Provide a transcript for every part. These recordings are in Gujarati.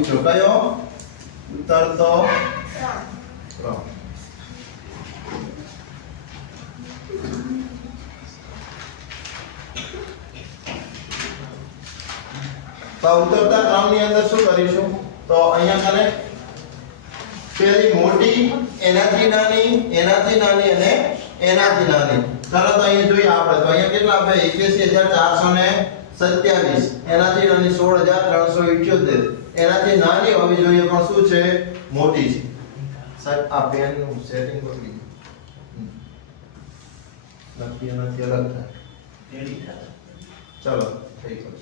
પૂછ્યો કયો ઉત્તર તો 3 તો ઉત્તરતા ક્રમની અંદર શું કરીશું તો અહીંયા કને પેલી મોટી એનાથી નાની અને એનાથી નાની ચાલો તો અહીંયા જોઈએ આપણે તો અહીંયા કેટલા આપે 81427 એનાથી નાની 16378 એનાથી નાની હોવી જોઈએ પણ શું છે મોટી છે સાહેબ આ પેન નું સેટિંગ કરી લખી નથી અલગ થાય એડી થાય ચલો થઈ ગયું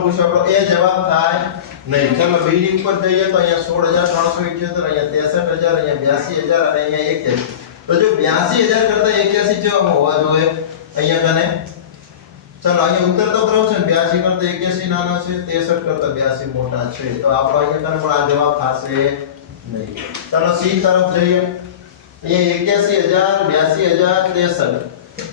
પૂછો આપણો એ જવાબ થાય નહીં ચલો બી ઉપર જઈએ તો અહીંયા 16378 અહીંયા 63000 અહીંયા 82000 અને અહીંયા 81 તો જો 82000 કરતા 81 કેવા હોવા જોઈએ અહીંયા કને ચલો અહીંયા ઉત્તર તો બરાબર છે 82 કરતા 81 નાનો છે 63 કરતા 82 મોટા છે તો આપણો અહીંયા કને પણ આ જવાબ થશે નહીં ચલો સી તરફ જઈએ અહીંયા 81000 82000 63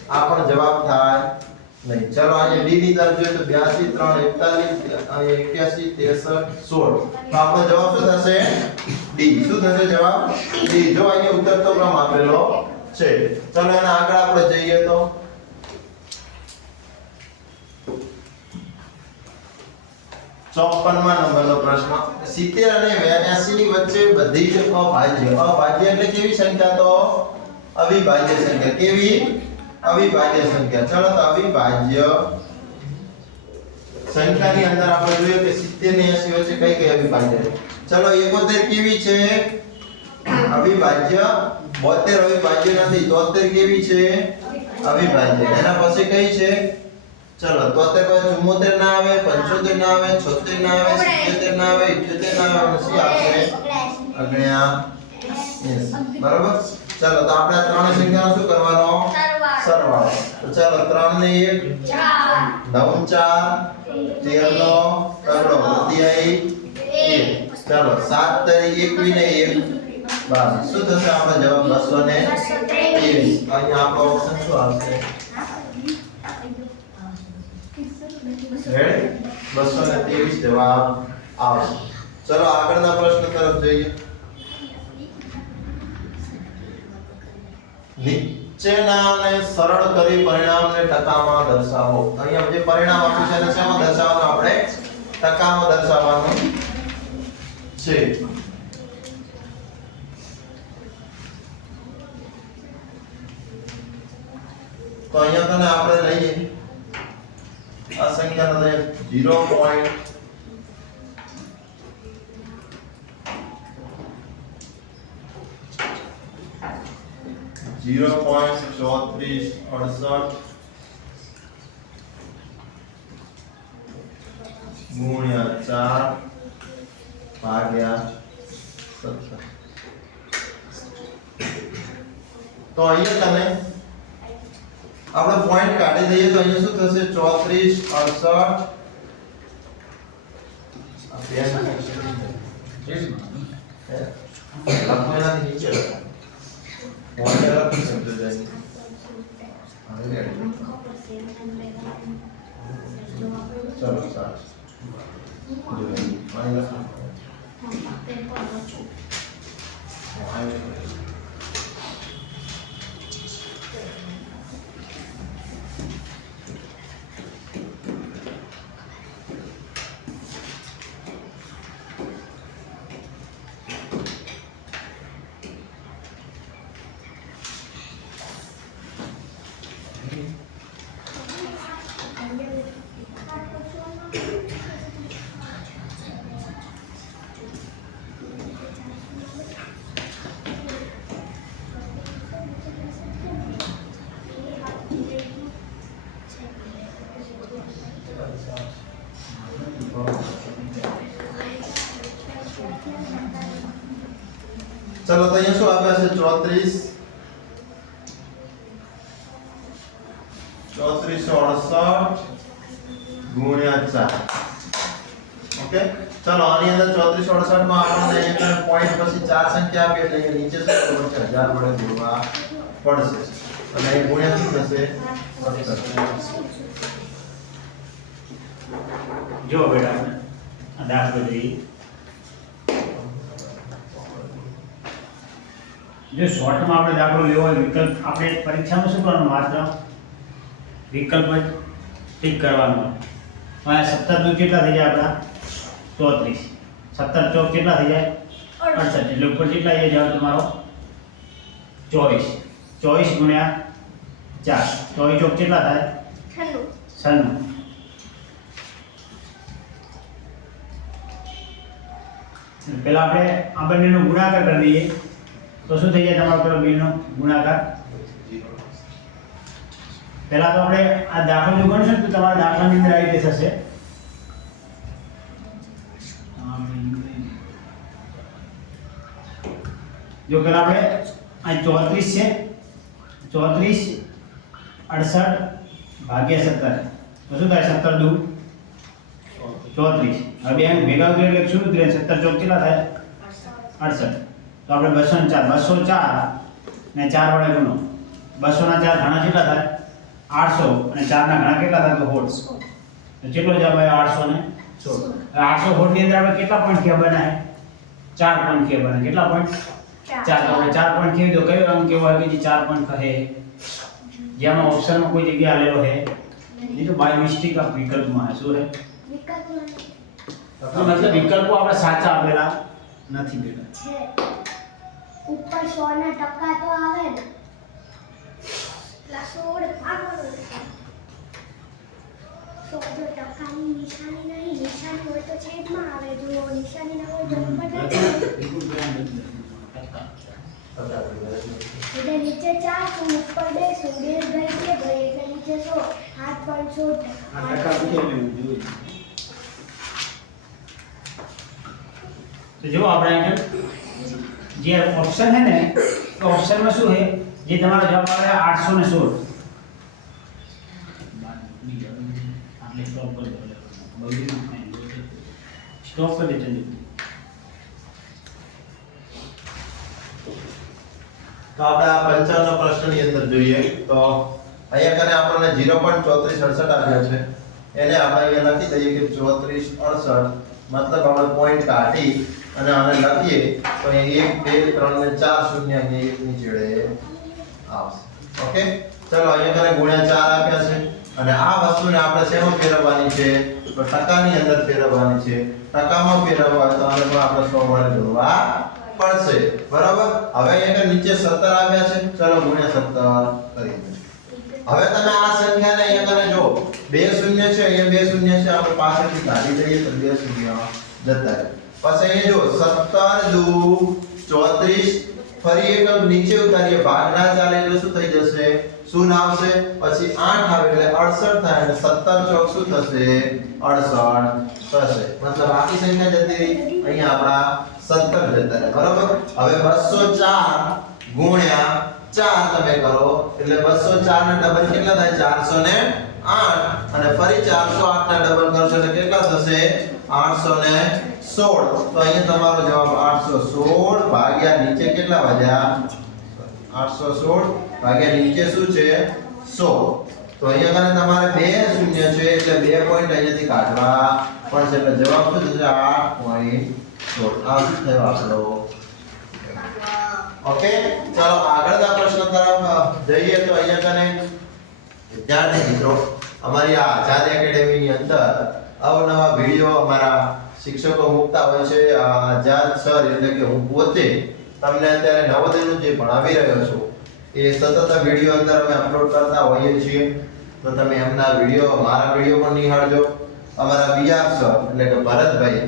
આ પણ જવાબ થાય નહીં ચલો અહીંયા ડી ની તરફ જોઈએ તો 82 3 41 81 63 16 તો આપણો જવાબ શું થશે ડી શું થશે જવાબ ડી જો અહીંયા ઉત્તર તો ક્રમ આપેલો છે ચલો એના આગળ આપણે જઈએ તો 54મા નંબરનો પ્રશ્ન 70 અને 82 ની વચ્ચે બધી જ અભાજ્ય એટલે કેવી સંખ્યા તો અવિભાજ્ય સંખ્યા કેવી અવિભાજ્ય સંખ્યા ચલો તો અવિભાજ્ય સંખ્યાની અંદર આપણે જોઈએ કે 70 ને 80 વચ્ચે કઈ અવિભાજ્ય ચલો 71 કેવી છે અવિભાજ્ય 72 અવિભાજ્ય નથી 73 કેવી છે અવિભાજ્ય એના પછી કઈ છે ચલો 73 પછી 74 ના આવે 75 ના આવે 76 ના આવે 77 ના આવે 78 ના આવે પછી આવશે 79 બરાબર ચલો તો આપણે આ ત્રણ સંખ્યાનો શું કરવાનો સરવાળો તો ચાલો 3 ને 1 9 4 13 નો કરડો પ્રત્યાયી 1 ચાલો 7 તરી 21 ને 1 12 શું થશે આપણો જવાબ 223 અહીંયા આપણો ઓપ્શન શું આવશે રેડી 223 જવાબ આવશે ચલો આગળના પ્રશ્ન તરફ જઈએ નીચેનાને સરળ કરી પરિણામને ટકામાં દર્શાવો અહીંયા જે પરિણામ આપ્યું છે એને શેમાં દર્શાવવાનું આપણે ટકામાં દર્શાવવાનું છે તો અહીંયા તને આપણે લઈએ આ સંખ્યાને 0.3468 ગુણ્યા 4 ભાગ્યા 17 તો અહીંયા તને આપણે પોઈન્ટ કાઢી દઈએ તો અહીંયા શું થશે 34 68 નીચે પોઈન્ટ લખી શકતો જાય ચલો સ્ટાર્ટ જો અહીં લખો चलो तो यहाँ શું આપ્યા છે 3468 ગુણ્યા 4 ઓકે ચલો આની અંદર 3468 માં આપણને અહીંયા પોઈન્ટ પછી ચાર સંખ્યા આપી એટલે નીચે શું કરવાનું છે 1000 વડે ગુણવા પડશે અને અહીં ગુણ્યા શું થશે? જો બેટા આ દાખલો જોઈએ. જો શોર્ટમાં આપણે દાખલો લેવો હોય વિકલ્પ આપણે પરીક્ષામાં શું કરવાનું માત્ર વિકલ્પ જ ઠીક કરવાનો હોય. હવે 17 દુ કેટલા થઈ જાય આપણા 34 17 ચોક કેટલા થઈ જાય 68 એટલે ઉપર કેટલા આવી જાય તમારો 24 24 ગુણ્યા 4 24 ચોક કેટલા થાય 96. પેલા આપણે આ બંનેનો ગુણાકાર કરી દઈએ તો શું થઈ જાય તમારો પેલો બેનો ગુણાકાર. પહેલા તો આપણે આ દાખલો જો ગણશું તો તમારા દાખલાની અંદર આવી રીતે થશે. જો પેલા આપણે આ 34 છે 34 68 ભાગ્યા 17 તો શું થાય 17 દુ 34. હવે બે ભેગા કરી એટલે શું ઉતરે 17 ચોક કેટલા થાય 68. તો આપણે 204 ને 4 વડે ગુણો 200 ના 4 ઘણા કેટલા થાય 800 અને 4 ના ઘણા કેટલા થાય તો 16. તો કેટલો જવાબ આવ્યો 816. 816 ની અંદર આપણે કેટલા પોઈન્ટ કે બનાય 4 પોઈન્ટ કે બનાય કેટલા પોઈન્ટ 4. તો આપણે 4 પોઈન્ટ કેવી તો કયો અંક કેવો હોય કે જે 4 પોઈન્ટ કહે જેમાં ઓપ્શનમાં કોઈ જગ્યા આલેલો છે નહીં તો બાય મિસ્ટેક આ વિકલ્પમાં હે શું હે વિકલ્પમાં મતલબ વિકલ્પો આપણે સાચા આપેલા નથી બેટા છે ઉપર 100 ના ટકા તો આવે ને પ્લસ 16 આગળ તો જો ટકાની નિશાની નહીં નિશાની હોય તો છેદમાં આવે જો નિશાની ના હોય તો નંબર એટલે નીચે 4 તો ઉપર 2 સો 2 ગઈ કે ગઈ એટલે નીચે 100 8.16 ટકા પૂછે લેવું જોઈએ. તો જો આપણે આગળ જે ઓપ્શન है ને તો ઓપ્શનમાં શું है જે તમારો જવાબ આવે 816. આપણે સ્ટોપ કરી દો સ્ટોપ કરી દે ચંદુ. તો આપણે આ 55 પ્રશ્નની અંદર જોઈએ તો અહીંયા કને આપણને 0.3468 આપ્યો છે એને આપણે અહીંયા લખી દઈએ કે 3468 મતલબ આપણે પોઈન્ટ કાઢી અને આને લખીએ તો અહીંયા 1 2 3 ને 4 શૂન્ય અહીંયા 1 ની છેડે આવશે. ઓકે ચલો અહીંયા કને ગુણ્યા 4 આપ્યા છે અને આ વસ્તુને આપણે શેમાં ફેરવવાની છે તો ટકાની અંદર ફેરવવાની છે. ટકામાં ફેરવવા હોય તો આને પણ આપણે 100 વડે ગુણવા પડશે બરાબર. હવે અહીંયા નીચે 17 આવ્યા છે ચલો ગુણ્યા 17 કરી દો. હવે તમે આ સંખ્યાને અહીંયા કને જો 2 શૂન્ય છે અહીંયા 2 શૂન્ય છે આપણે પાછળથી કાઢી દઈએ તો 2 શૂન્ય જતા રહે. પછી અહીંયા જો 17 દુ 34 ફરી એક અંક નીચે ઉતારીએ ભાગ ના ચાલે એટલે શું થઈ જશે શૂન્ય આવશે પછી 8 આવે એટલે 68 થાય અને 17 ચોક શું થશે 68 થશે. મતલબ આખી સંખ્યા જતી રહી અહીંયા આપણા 17 જતા રહે બરાબર. હવે 204 ગુણ્યા 4 તમે કરો એટલે 204 ના ડબલ કેટલા થાય 408 અને ફરી 408 ના ડબલ કરશો એટલે કેટલા થશે 816. તો અહીંયા તમારો જવાબ 816 ભાગ્યા નીચે કેટલા વાગ્યા 816 ભાગ્યા નીચે શું છે 100. તો અહીંયા કને તમારે 2 શૂન્ય છે એટલે 2 પોઈન્ટ અહીંયાથી કાઢવા પડશે એટલે જવાબ શું થશે 8.16. આ શું થયો આપણો. ઓકે ચાલો આગળના પ્રશ્ન તરફ જઈએ તો અહીંયા કને વિદ્યાર્થી મિત્રો અમારી આ આઝાદ એકેડેમીની અંદર અવનવા વિડિયો અમારા શિક્ષકો મૂકતા હોય છે. આઝાદ સર એટલે કે હું પોતે તમને અત્યારે નવોદયનું જે ભણાવી રહ્યો છું એ સતત વિડિયો અંદર અમે અપલોડ કરતા હોઈએ છીએ તો તમે એમના વિડિયો મારા વિડિયો પણ નિહાળજો. અમારા બીઆર સર એટલે કે ભરતભાઈ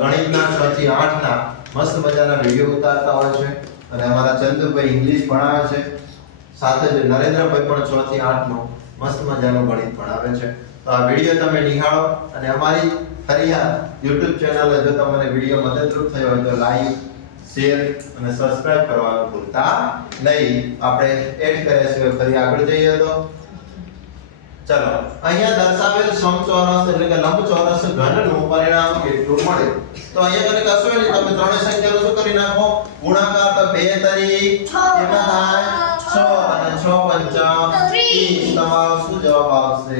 ગણિતના 6 થી 8 ના મસ્ત મજાના વિડિયો ઉતારતા હોય છે અને અમારા ચંદુભાઈ ઇંગ્લિશ ભણાવે છે સાથે જ નરેન્દ્રભાઈ પણ 6 થી 8 નો મસ્ત મજાનું ગણિત ભણાવે છે. તો આ વિડિયો તમે નિહાળો અને અમારી ફરિયાદ YouTube ચેનલ જો તમને વિડિયો મદદરૂપ થયો હોય તો લાઈક શેર અને સબસ્ક્રાઇબ કરવાનું ભૂલતા નહીં. આપણે એડ કર્યા છે ફરી આગળ જઈએ તો ચલો અહીંયા દર્શાવેલ સમચોરસ એટલે કે લંબચોરસ ઘનનું પરિણામ કેટલું મળે. તો અહીંયા કને કશું નહીં તમે ત્રણેય સંખ્યાનો શું કરી નાખો ગુણાકાર તો 2 તરી કેટલા થાય 6 અને 6 પંચા 30. તમારો શું જવાબ આવશે?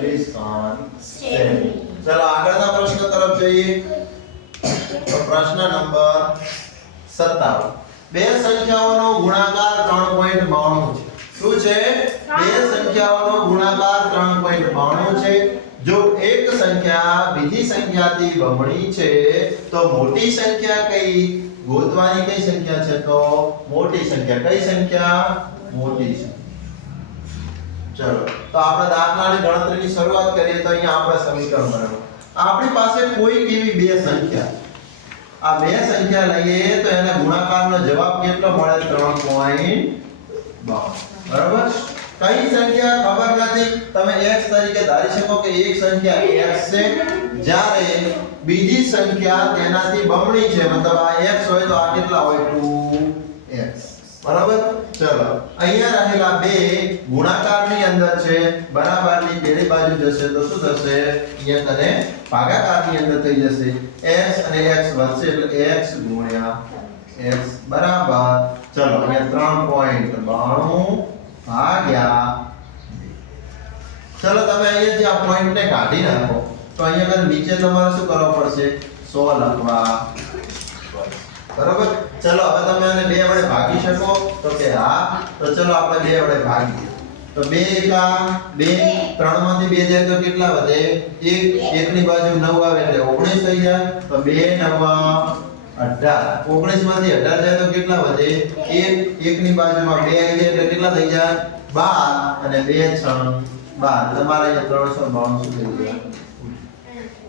30 ચલો આગળના પ્રશ્ન તરફ જઈએ. તો પ્રશ્ન નંબર 57. બે સંખ્યાઓનો ગુણાકાર 3.92 છે. શું છે? બે સંખ્યાઓનો ગુણાકાર 3.92 છે. જો એક સંખ્યા બીજી સંખ્યાથી બમણી છે તો મોટી સંખ્યા કઈ? ગોતવાની કઈ સંખ્યા છે? તો મોટી સંખ્યા. કઈ સંખ્યા? મોટી સંખ્યા. ચલો તો આપણે દાખલાની ગણતરીની શરૂઆત કરીએ તો અહીંયા આપણે સમીકરણ બનાવો. આપણી પાસે કોઈ એવી બે સંખ્યા, આ બે સંખ્યા લઈએ તો એના ગુણાકારનો જવાબ કેટલો મળે? 3.92. બરાબર? કઈ સંખ્યા ખબર નથી, તમે x તરીકે ધારી શકો કે એક સંખ્યા x છે જ્યારે બીજી સંખ્યા તેનાથી બમણી છે, મતલબ આ x હોય તો આ કેટલા હોય? 2x. બરાબર? ચલો અહીંયા રહેલા બે ગુણાકારની અંદર છે, બરાબરની પેલી બાજુ જશે તો શું થશે? અહીંયા તને ભાગાકારની અંદર થઈ જશે. x અને x વધશે એટલે x ગુણ્યા x બરાબર. ચલો અહીંયા 3.92 ભાગ્યા. ચલો તમે અહીંયાથી આ પોઈન્ટને કાઢી નાખો તો અહીંયા આગળ નીચે તમારે શું કરવું પડશે? 100 લખવા. બરાબર? ચલો હવે તમે આને 2 વડે ભાગી શકો તો કે હા. તો ચલો આપણે 2 વડે ભાગીએ. તો 2 એકા 2, 3 માંથી 2 જાય તો કેટલા વધે? 1. 1 ની બાજુ 9 આવે એટલે 19 થઈ જાય. તો 2 9 18. 19 માંથી 18 જાય તો કેટલા વધે? 1. 1 ની બાજુમાં 2 આવી જાય એટલે કેટલા થઈ જાય? 12. અને 2 6 12. તમારે અહીંયા 392 થઈ જાય.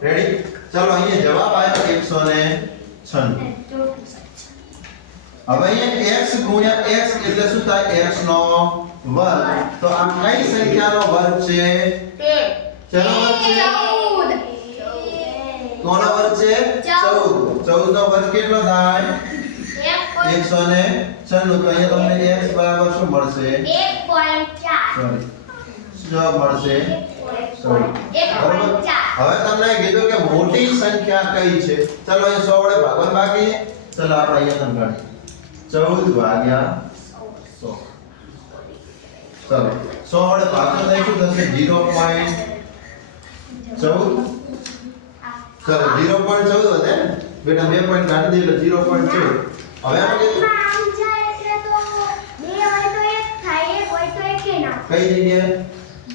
રેડી? ચલો અહીંયા જવાબ આવ્યો 196. હવે અહીંયા x ગુણ્યા x એટલે શું થાય? x નો વર્ગ. તો આ કઈ સંખ્યાનો વર્ગ છે? ચલો વર્ગ છે. કોનો વર્ગ છે? 14. 14 નો વર્ગ કેટલો થાય? 196. તો અહીંયા તમને x બરાબર શું મળશે? 1.4. સોરી જવાબ મળશે 16. બરાબર? હવે તમને કીધું કે મોટી સંખ્યા કઈ છે? ચલો અહીં 100 વડે ભાગવાનું બાકી છે. ચલો આપણે અહીંયા તમને ગણીએ. 14 ભાગ્યા 100. ચલો 100 વડે ભાગતો થાય શું થશે? 0.14. ચલો 0.14 વધે ને બેટા, 2 પોઈન્ટ કાઢી દે એટલે 0.14. હવે આમાં કેટલું? આમ જાય એટલે તો 2 હોય તો 1 થાય, 1 હોય તો 1 ના. કઈ જગ્યાએ?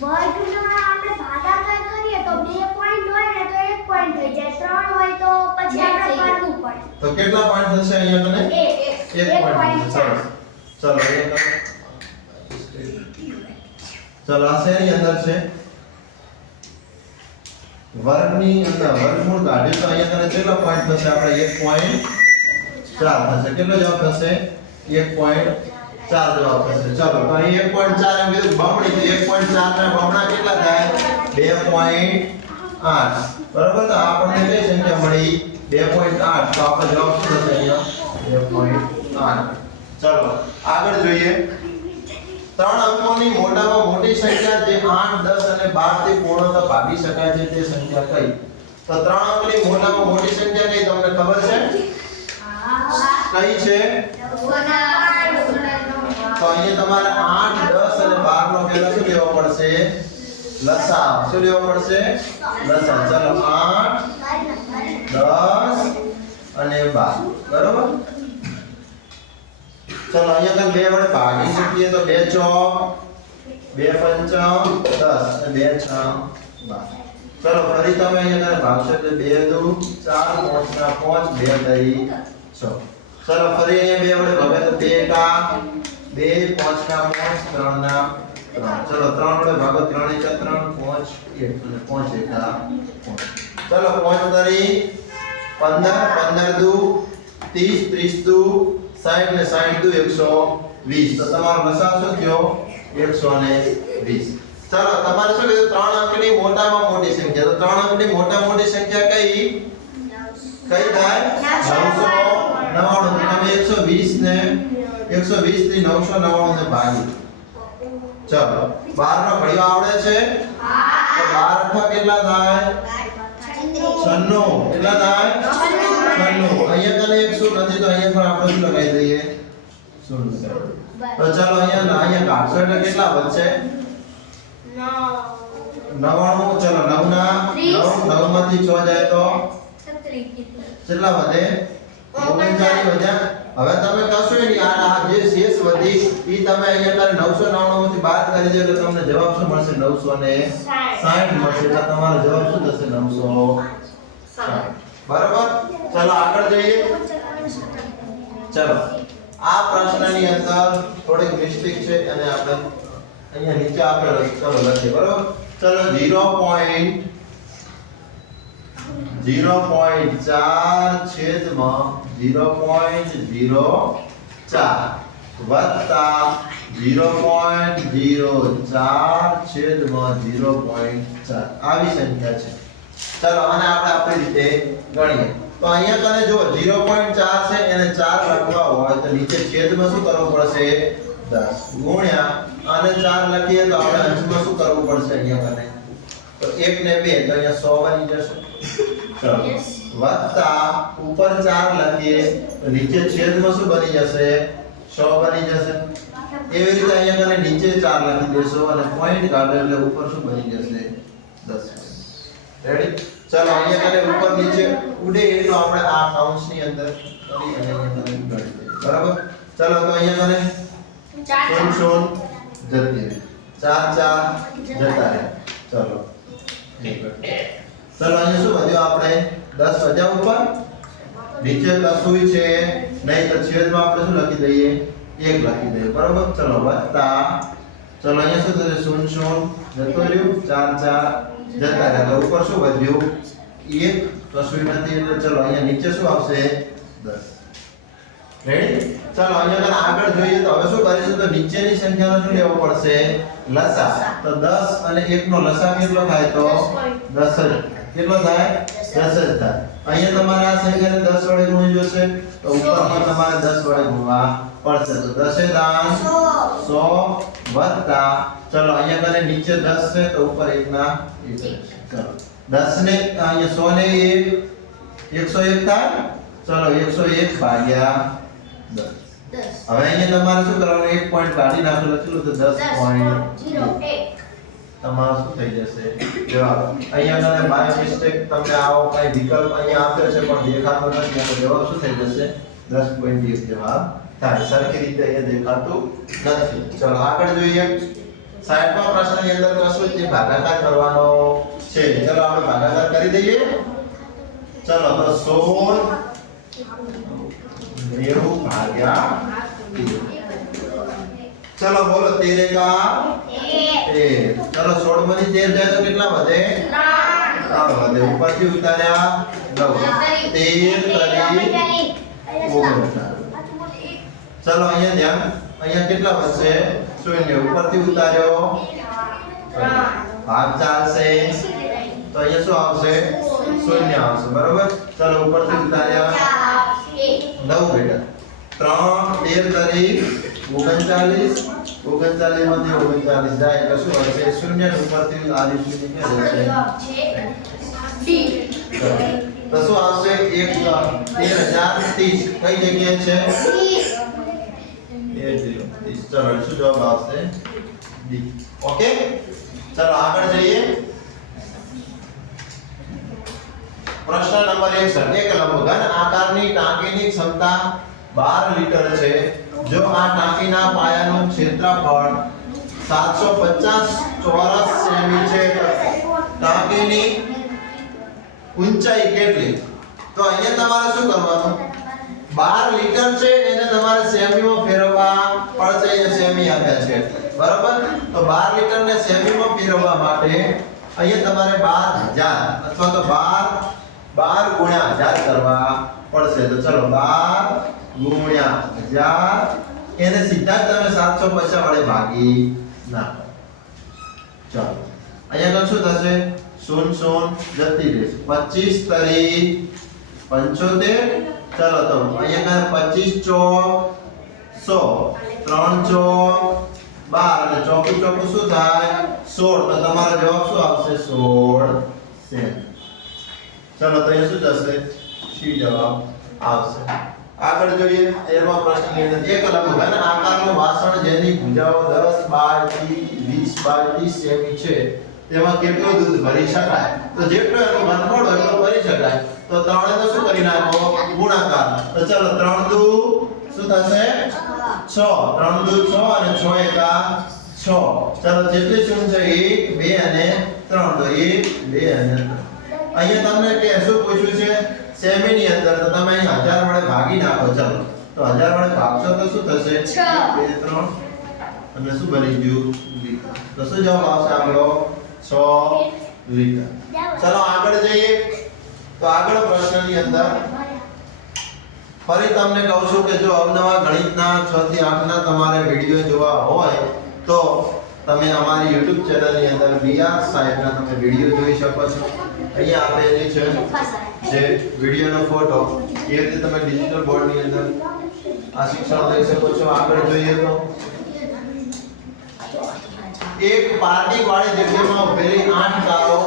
વર્ગનો આપણે ભાગાકાર કરીએ તો 2 પોઈન્ટ હોય ને તો 1 પોઈન્ટ થઈ જાય, 3 હોય તો પછી આપણે કરવું પડે. તો કેટલા પોઈન્ટ થશે અહીંયા મને? 1 પોઈન્ટ. 1.4. ચલો અહીંયા ચલો આ શેની અંદર છે? વર્ગની અંદર વર્ગમૂળ કાઢ્યું તો અહીંયા તને કેટલા પોઈન્ટ થશે? આપણે 1.4 થશે. કેટલો જવાબ થશે? 1.4 જવાબ થશે. ચલો તો અહીં 1.4 એમ કીધું બમણી, તો 1.4 ના બમણા કેટલા થાય? 2.8. બરાબર? તો આપણને કઈ સંખ્યા મળી? 2.8. તો આપણો જવાબ શું થશે અહીંયા? 2.8. ચલો આગળ જોઈએ. 3 અંકોની મોટામાં મોટી સંખ્યા જે 8, 10 અને 12 થી પૂર્ણતઃ ભાગી શકાય છે તે સંખ્યા કઈ? તો 3 અંકની મોટામાં મોટી સંખ્યા કઈ તમને ખબર છે? કઈ છે? તો અહીંયા તમારે 8, 10 અને 12 નો પહેલા શું લેવો પડશે? લસાઅ. શું લેવો પડશે? લસાઅ. ચલો 8, 10 અને 12. બરોબર? ચલો અહીંયા આગળ 2 વડે ભાગી શકીએ તો 2 ચોક 2 પંચા 10 અને 2 છા 12. ચલો ફરી તમે અહીંયા આગળ ભાગશો એટલે 2 દુ 4 5 ના 5 2 તરી 6. ચલો ફરી અહીંયા 2 વડે ભાગે તો 2 કા 2 5 ના 5 3 ના 3. ચલો 3 વડે ભાગો 3 1 3 5 1 અને 5 એકા 5. ચલો 5 તરી 15 15 દુ 30 30 દુ 60 ને 60 દુ 120. તો તમારો લસાઅ શું થયો? 120. ચલો તમારે શું કીધું? 3 અંકની મોટામાં મોટી સંખ્યા. તો 3 અંકની મોટામાં મોટી સંખ્યા કઈ થાય? 999. તમે 120 ને 120 થી 999 ને ભાગી. ચલો 12 નો ઘડિયો આવડે છે? તો 12 અઠા કેટલા થાય? 96. કેટલા થાય? 96. અહીંયા કને 100 નથી તો અહીંયા પણ આપણે શું લગાવી દઈએ? 0 લગાવી. તો ચાલો અહીંયા કાઢશો એટલે કેટલા વધશે 99 ચલો 9 ના 9 માંથી 6 જાય તો કેટલા વધે 39 વધ્યા હવે તમે કશું નહીં આ જે શેષ વધી ઈ તમે અહીંયા 999 માંથી બાદ કરી દો એટલે તમને જવાબ શું મળશે 960 મળશે એટલે તમારો જવાબ શું થશે 960 બરાબર ચલો આગળ જઈએ ચલો આ પ્રશ્નની અંદર થોડીક મિસ્ટેક છે અને આપણે અહીંયા નીચે આપેલો છે ચલો લખીએ બરાબર ચલો 0.4 છેદમાં 0.04 વત્તા 0.04 છેદમાં 0.4 આવી સંખ્યા છે ચલો આને આપણે આપણી રીતે ગણીએ તો અહીંયા કને જો 0.4 છે એને 4 લખવા હોય તો નીચે છેદમાં શું કરવું પડશે 10 ગુણ્યા આને 4 લખીએ તો આપણે અંશમાં શું કરવું પડશે અહીંયા કને તો 1 ને 2 તો અહીંયા 100 બની જશે ચલો વત્તા ઉપર 4 લખીએ તો નીચે છેદમાં શું બની જશે 100 બની જશે એવી રીતે અહીંયા કને નીચે 4 લખી દેશો અને પોઈન્ટ કાઢો એટલે ઉપર શું બની જશે 10 રેડી ચલો અહીંયા કને ઉપર નીચે ઉડે એટલો આપણે આ કાઉન્સની અંદર કરી અને અહીંયા કને ગણી દઈએ બરાબર ચલો તો અહીંયા કને 0 જતી રહે 4 જતા રહે ચલો ચલો અહીંયા શું વધ્યો આપણે 10 વધ્યા ઉપર નીચે કશું છે નહીં તો છેદમાં આપણે શું લખી દઈએ 1 લખી દઈએ બરાબર ચલો વત્તા ચલો અહીંયા શું થશે 0 જતો રહ્યું 4 જતા રહ્યા તો ઉપર શું વધ્યું 1 કશું નથી એટલે ચલો અહીંયા નીચે શું આવશે 10 રેડી ચલો અહીંયા આગળ જોઈએ તો હવે શું કરીશું તો નીચેની સંખ્યાનો શું લેવો પડશે લસા તો 10 અને 1 નો લસા કેટલો થાય તો 10 કેટલો થાય 10 જ થાય અહીંયા તમારે આ સંખ્યાને 10 વડે ગુણી જોશે તો ઉપરમાં તમારે 10 વડે ગુણવા પડશે તો 10 દાન 100 વત્તા ચલો અહીંયા કને નીચે 10 છે તો ઉપર 1 ના 1 ચલો 10 ને અહીંયા 100 ને 1 101 થાય ચલો 101 ભાગ્યા 10 હવે અહીંયા તમારે શું કરવાનું 1 પોઈન્ટ કાઢી નાખો લખેલું તો 10.01 તમારો શું થઈ જશે જવાબ અહીંયા કને બાય મિસ્ટેક તમને આવો કઈ વિકલ્પ અહીંયા આપ્યો છે પણ દેખાતો નથી તો જવાબ શું થઈ જશે 10.1 જવાબ થાય સરખી રીતે અહીંયા દેખાતું નથી ચલો આગળ જોઈએ 60મા પ્રશ્નની અંદર કશું જ ભાગાકાર કરવાનો છે ચલો આપણે ભાગાકાર કરી દઈએ ચલો તો 16 ભાગ્યા 13 ચલો બોલો 13 का 1 चलो 16 માંથી 13 જાય તો કેટલા વધે 3 વધે ઉપરથી ઉતાર્યા 9 13 કરી 19 ચલો અહીંયા ધ્યાન અહીંયા કેટલા વધશે 0 ઉપરથી ઉતાર્યો ભાગ ચાલશે તો અહીંયા શું આવશે 0 આવશે બરોબર ચલો ઉપરથી ઉતાર્યા 9 બેટા 3 13 કરી 39 માંથી 39 જાય એટલે શું હશે 0 ઉપરથી આડી સુધી કે જશે તો શું આવશે 13030 કઈ જગ્યાએ છે 30 ચલો શું જવાબ આવશે ડી ઓકે ચલો આગળ જઈએ પ્રશ્ન નંબર 61 એક લંબઘન આકારની ટાંકીની ક્ષમતા 12 લીટર છે જો આ ટાંકીના પાયાનું ક્ષેત્રફળ 750 ચોરસ સેમી છે ટાંકીની ઊંચાઈ કેટલી તો અહીંયા તમારે શું કરવાનું 12 લીટર છે એને તમારે સેમીમાં ફેરવવા પડશે અહીંયા સેમી આપ્યા છે બરાબર તો 12 લીટર ને સેમીમાં ફેરવવા માટે અહીંયા તમારે 12000 અથવા તો 12 ગુણ્યા 1000 કરવા પડશે તો ચલો 12 ગુણ્યા 1000 એને સીધા જ તમે 750 વડે ભાગી નાખો ચાલો અહીંયા શું થશે 0 જતી રહેશે 25 તરી 75 ચલો તો અહીંયા 25 ચોક 100 3 ચોક 12 અને ચોકું ચોકું શું થાય 16 તો તમારો જવાબ શું આવશે 16 સેમી ચલો તો અહીંયા શું થશે સી જવાબ આવશે આગળ જોઈએ 13મા પ્રશ્નની અંદર એક લંબઘન આકારનું વાસણ જેની ભુજાઓ 10 12 20 22 સેમી છે તેમાં કેટલું દૂધ ભરી શકાય તો જેટલો એનો ઘનફળ હોય એટલો ભરી શકાય તો 3 ને શું કરી નાખો ગુણાકાર તો ચલો 3 દુ શું થશે 6 3 દુ 6 અને 6 એકા 6 ચલો જેટલી શું છે 1 2 અને 3 તો 1 2 અને 3 અહીંયા તમને કે શું પૂછ્યું છે સેમી ની અંદર તો તમે અહીં 1000 વડે ભાગી નાખો ચલો તો 1000 વડે ભાગશો તો શું થશે 1 2 3 અને શું બની ગયું લીટર તો શું જવાબ આવશે આપણો 6 લીટર ચલો આગળ જઈએ તો આગળ પ્રશ્નની અંદર ફરી તમને કહું છું કે જો અવનવા ગણિતના 6 થી 8 ના તમારે વિડિયો જોવા હોય તો તમે અમારી YouTube ચેનલની અંદર બીઆર સાહેબના તમે વિડિયો જોઈ શકો છો અહીંયા આપેલી છે જે વિડિયોનો ફોટો એ રીતે તમે ડિજિટલ બોર્ડની અંદર આ શિક્ષણ લઈ શકો છો આગળ જોઈએ તો એક પાર્ટી વાળી જગ્યામાં ઉભેલી 8 કારો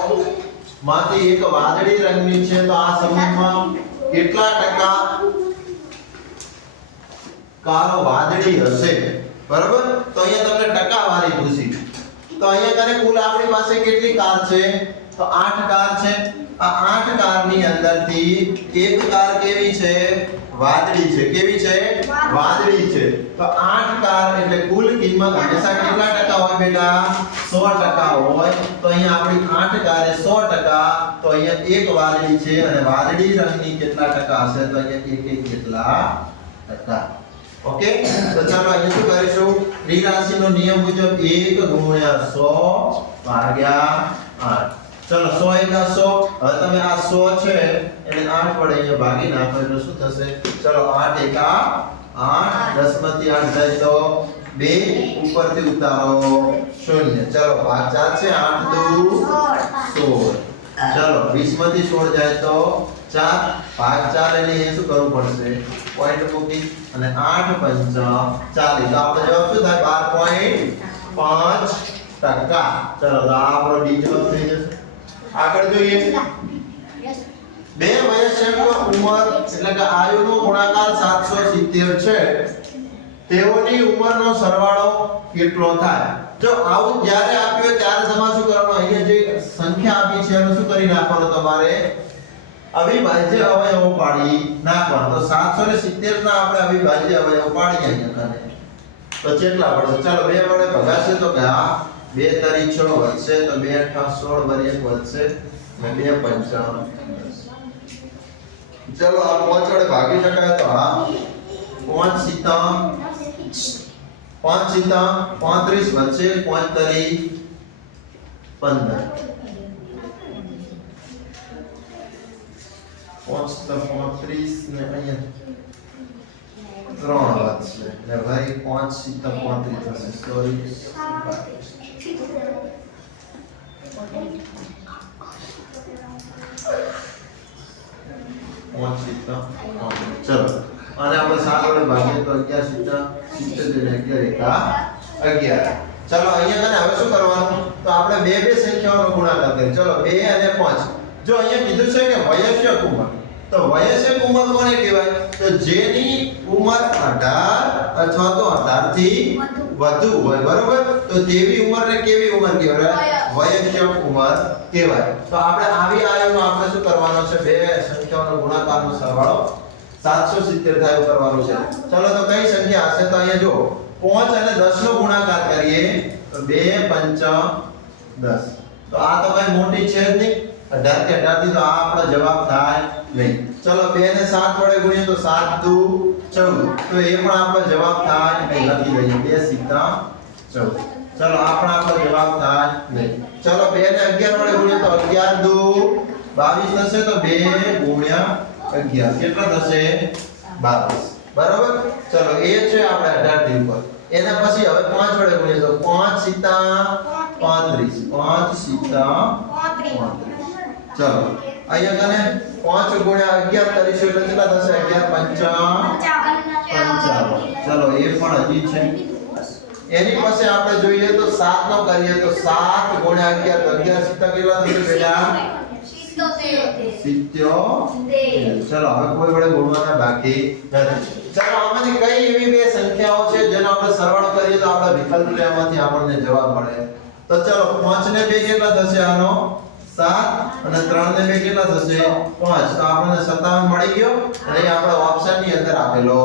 માંથી એક વાદળી રંગની છે તો આ સમૂહમાં કેટલા ટકા કારો વાદળી હશે બરાબર તો અહીંયા તમને ટકાવારી પૂછી તો અહીંયા કને કુલ આપણી પાસે કેટલી કાર છે તો 8 કાર છે આ 8 કારની અંદરથી એક કાર કેવી છે વાદળી છે કેવી છે વાદળી છે તો 8 કાર એટલે કુલ કિંમત હંમેશા કેટલા ટકા હોય બેટા 100% હોય તો અહીંયા આપણી 8 કારે 100% તો અહીંયા એક વાદળી છે અને વાદળી રંગની કેટલા ટકા હશે તો અહીંયા એક કેટલા ટકા ઓકે તો ચાલો અહીંયા શું કરીશું ત્રિરાશીનો નિયમ મુજબ 1 * 100 ભાગ્યા 8 ચલો 100 એકા 100 હવે તમે આ 100 છે એને 8 વડે અહીંયા ભાગી નાખો એટલે શું થશે ચલો 8 એકા 8 10 માંથી 8 જાય તો 2 ઉપરથી ઉતારો 0 ચલો ભાગ 4 છે 8 દુ 16 ચલો 20 માંથી 16 જાય તો 4 ભાગ 4 એટલે એ શું કરવું પડશે પોઈન્ટ મૂકી અને 8 × 5 = 40 તો આપણો જવાબ શું થાય 12.5%. ચલો તો આ આપણો ડી જવાબ થઈ જશે આગળ જોઈએ બે વયસ્કો ઉંમર એટલે કે આયુનો ગુણાકાર 770 છે તેઓની ઉંમરનો સરવાળો કેટલો થાય જો આવું જ્યારે આપ્યું ત્યારે તમારે શું કરવાનું અહીંયા જે સંખ્યા આપી છે એનું શું કરી નાખવાનું તમારે અવિભાજ્ય અવયવો પાડી નાખવાનો તો 770 ના આપણે અવિભાજ્ય અવયવો પાડીએ અહીંયા કને તો કેટલા પડશે ચાલો બે વડે ભગાશે તો કે આ 2 તારી 6 વધશે તો 2 8 16 વડે 1 વધશે અને 2 5 ચલો આ 5 વડે ભાગી શકાય તો આ 5 સીતા 35 વધશે 5 તારી 15 5 35 ને અહીંયા 3 વધશે ને ભાઈ 5 સીતા 35 થશે સોરી 5 સીતા ચલો અને આપણે 7 વડે ભાગીએ તો 11 સીતા 70 ને 11 એકા 11 ચલો અહીંયા કને હવે શું કરવાનું તો આપણે બે સંખ્યાઓનો ગુણાકાર કરીએ ચલો 2 અને 5 જો અહીંયા કીધું છે કે વયસ્ક ઉંમર તો વયસ્ક ઉંમર કોને કહેવાય તો જેની ઉંમર 18 અથવા તો 18 થી વધુ હોય બરોબર તો તેવી ઉંમરને કેવી ઉંમર કહેવાય વયસ્ક ઉંમર કહેવાય તો આપણે આવી આયુનો આપણે શું કરવાનો છે બે સંખ્યાઓનો ગુણાકારનો સરવાળો 770 થાય કરવાનો છે ચલો તો કઈ સંખ્યા હશે તો અહીંયા જો 5 અને 10 નો ગુણાકાર કરીએ તો 2 5 10 તો આ તો કઈ મોટી છે જ નહીં 18 કે 18 થી તો આ આપણો જવાબ થાય નહીં ચલો 2 ને 7 વડે ગુણીએ તો 7 દુ 14 તો એ પણ આપણો જવાબ થાય નહીં લખી દઈએ 2 સીતા 14 ચલો આ પણ આપણો જવાબ થાય નહીં ચલો 2 ને 11 વડે ગુણીએ તો 11 દુ 22 થશે તો 2 ગુણ્યા 11 કેટલા થશે 22 બરાબર ચલો એ છે આપણે 18 થી ઉપર એના પછી હવે 5 વડે ગુણીએ તો 5 સીતા 35 5 સીતા 35 ચલો અહીંયા કને 5 ગુણ્યા 11 કરીશું એટલે કેટલા થશે 11 55 ચલો એ પણ હજી છે એની પાસે આપણે જોઈએ તો 7 નો કરીએ તો 7 ગુણ્યા 11 તો 11 સીતા કેટલા થશે બેટા 30 ચલો હવે કોઈ વડે ગુણવાના બાકી નથી. ચલો આમાંથી કઈ એવી બે સંખ્યાઓ છે જેનો આપણે સરવાળો કરીએ તો આપણે વિકલ્પ લેવામાંથી આપણને જવાબ મળે? તો ચલો 5 ને 2 કેટલા થશે? આનો 7 અને 3 ને 2 કેટલા થશે? 5. તો આપણને 57 મળી ગયો અને એ આપણો ઓપ્શન ની અંદર આપેલો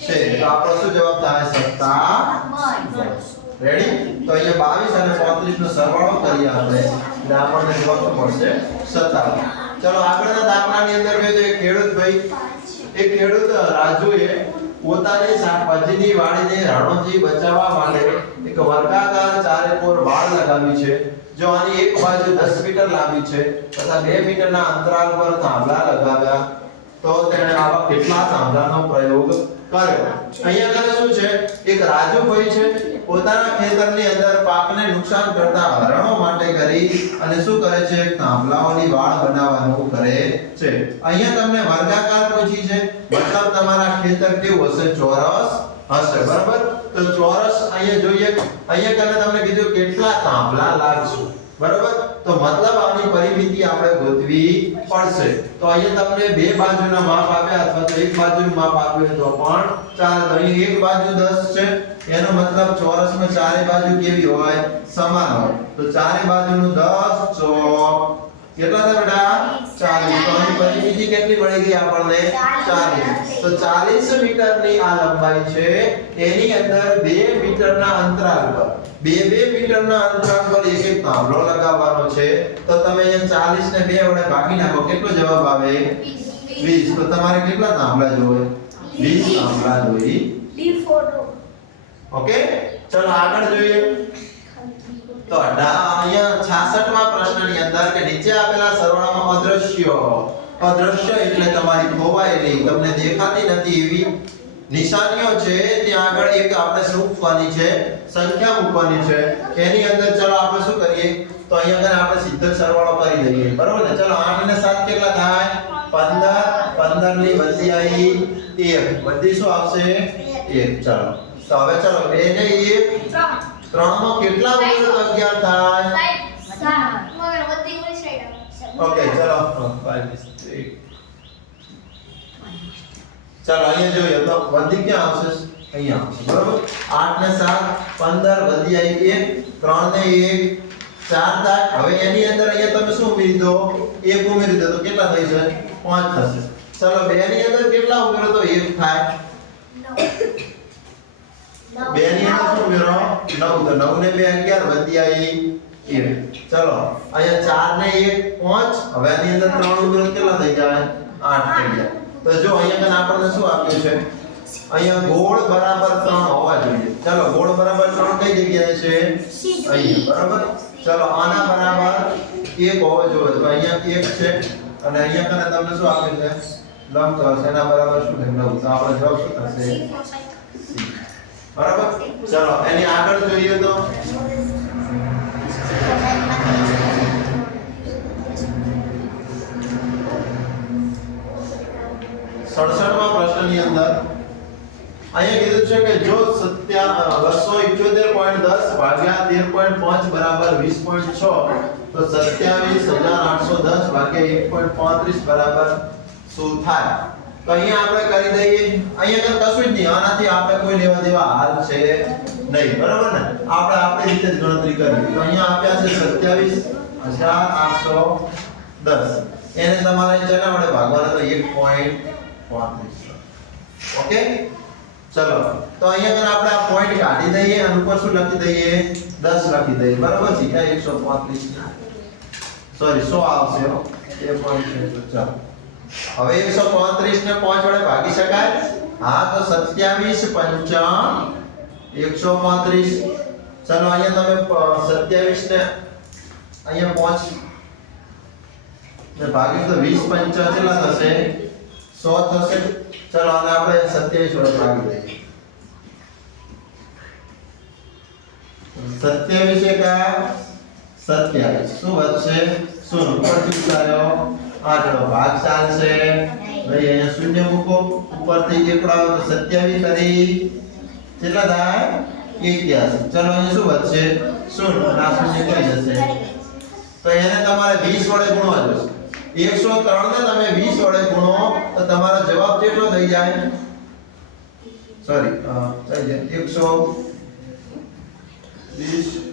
છે. તો આપણો શું જવાબ થાય? 57. રેડી? તો અહીંયા 22 અને 35 નો સરવાળો કરીએ આપણે એટલે આપણને જવાબ શું મળશે? 57. ચલો આગળના દાખલાની અંદર મેં તો એક ખેડૂત રાજુએ પોતાની શાકભાજીની વાડીને રણોથી બચાવવા માટે એક વર્ગાકાર ચારેકોર વાડ લગાવી છે. જો આની એક બાજુ 10 મીટર લાંબી છે તથા 2 મીટરના અંતરાલ પર થાંભલા લગાવ્યા તો તેણે આવા કેટલા થાંભલાનો પ્રયોગ કર્યો? અહીંયા કને શું છે? એક રાજુભાઈ છે પોતાના ખેતરની અંદર પાકને નુકસાન કરતા હરણો માટે કરી અને શું કરે છે? થાંભલાઓની વાડ બનાવવાનું કરે છે. અહીંયા તમને વર્ગાકાર પૂછી છે મતલબ તમારા ખેતર કેવું હશે? ચોરસ હશે. બરાબર? તો ચોરસ અહીંયા જોઈએ. અહીંયા કને તમને કીધું કેટલા થાંભલા લાગશે. બરાબર? તો મતલબ આની પરિમિતિ આપણે ગોતવી પડશે. તો અહીંયા તમને બે બાજુના માપ આપ્યા અથવા તો એક બાજુનું માપ આપ્યું તો પણ ચાલે. તો અહીં એક બાજુ 10 છે એનો મતલબ ચોરસમાં ચારે બાજુ કેવી હોય? સમાન હોય. તો ચારે બાજુનું 10 ચોક કેટલા થાય બેટા? 40. તો અહીં પરિમિતિ કેટલી મળી ગઈ આપણને? 40. તો 40 મીટરની આ લંબાઈ છે એની અંદર 2 મીટરના અંતરાલ પર 2 મીટરના અંતરાલ પર એક એક થાંભલો લગાવવાનો છે. તો તમે અહીંયા 40 ને 2 વડે ભાગી નાખો કેટલો જવાબ આવે? 20. તો તમારે કેટલા થાંભલા જોઈએ? 20 થાંભલા જોઈએ. ઓકે, ચલો આગળ જોઈએ. તો અહીંયા 66મા પ્રશ્નની અંદર કે નીચે આપેલા સરવાળામાં અદ્રશ્ય એટલે તમારી ખોવાયેલી તમને દેખાતી નથી એવી નિશાનીઓ છે ત્યાં આગળ એક આપણે શું મૂકવાની છે? સંખ્યા મૂકવાની છે. એની અંદર ચલો આપણે શું કરીએ? તો અહીંયા આગળ આપણે સીધો સરવાળો કરી દઈએ. બરોબર ને? ચલો 8 અને 7 કેટલા થાય? 15. 15 ની બધી આવી 1. બધી શું આવશે? 1. ચલો તો હવે ચલો 2 ને 1 3 નો કેટલા ઉમેરો તો 11 થાય? ઓકે ચલો 5 ચલો અહીંયા જોઈએ તો વધી ક્યાં આવશે? અહીંયા આવશે. બરોબર? 8 ને 7 15 વધી આવી 1 3 ને 1 4 થાય. હવે એની અંદર અહીંયા તમે શું ઉમેરી દો? 1 ઉમેરી દો તો કેટલા થઈ જશે? 5 થશે. ચલો 2 ની અંદર કેટલા ઉમેરો તો 1 થાય? 2 ની અંદર શું ઉમેરો? 9. તો 9 ને 2 11 વધી આવી 1. ચલો અહીંયા 4 ને 1 5. હવે આની અંદર 3 ઉમેરો કેટલા થઈ જાય? 8 થઈ જાય. તો જો અહીંયા કને આપણને શું આપ્યું છે? અહીંયા ગોળ બરાબર 3 હોવા જોઈએ. ચલો ગોળ બરાબર 3 કઈ જગ્યાએ છે? અહીંયા. બરાબર? ચલો આના બરાબર 1 હોવો જોઈએ. તો અહીંયા 1 છે અને અહીંયા કને તમને શું આપ્યું છે? લંબચોરસ. એના બરાબર શું થાય? 9. તો આપણો જવાબ શું થશે? બરાબર? ચલો એની આગળ જોઈએ તો 67મા પ્રશ્નની અંદર અહીંયા કીધું છે કે જો 278.10 ભાગ્યા 13.5 બરાબર 20.6 તો 27810 ભાગ્યા 1.35 બરાબર શું થાય? તો અહીંયા આપણે કરી દઈએ. અહીંયા કશું જ નહીં. આનાથી આપણે કોઈ લેવા દેવા હાલ છે નહીં. બરાબર ને? આપણે આપણી રીતે જ ગણતરી કરવી. તો અહીંયા આપ્યા છે 27810. એને તમારે જેના વડે ભાગવાના તો 1.35. ઓકે, ચલો તો અહીંયા આપણે આ પોઈન્ટ કાઢી દઈએ અને ઉપર શું લખી દઈએ? 10 લખી દઈએ. બરાબર? સીધા 135 સોરી 100 આવશે. 2.6. ચાલો હવે 135 ને 5 વડે ભાગી શકાય? હા, તો 27 5 135. ચલો અહીંયા તમે 27 ને અહીંયા 5 ને ભાગી તો 20 5 કેટલા થશે? 100 થશે. ચલો આને આપણે 27 વડે ભાગી દઈએ. 27 એકા 27. શું વધશે? 0 ઉપરથી ઉતાર્યો 8 નો ભાગ ચાલશે. ભાઈ અહીંયા શૂન્ય મૂકો. ઉપરથી એકડા તો 27 કરી કેટલા થાય? 81. ચલો અહીંયા શું વધશે? 0. અને આ શૂન્ય કઈ જશે? તો એને તમારે 20 વડે ગુણવા જોશે. 103 ને તમે 20 વડે ગુણો તો તમારો જવાબ કેટલો થઈ જાય? સોરી થઈ જાય 120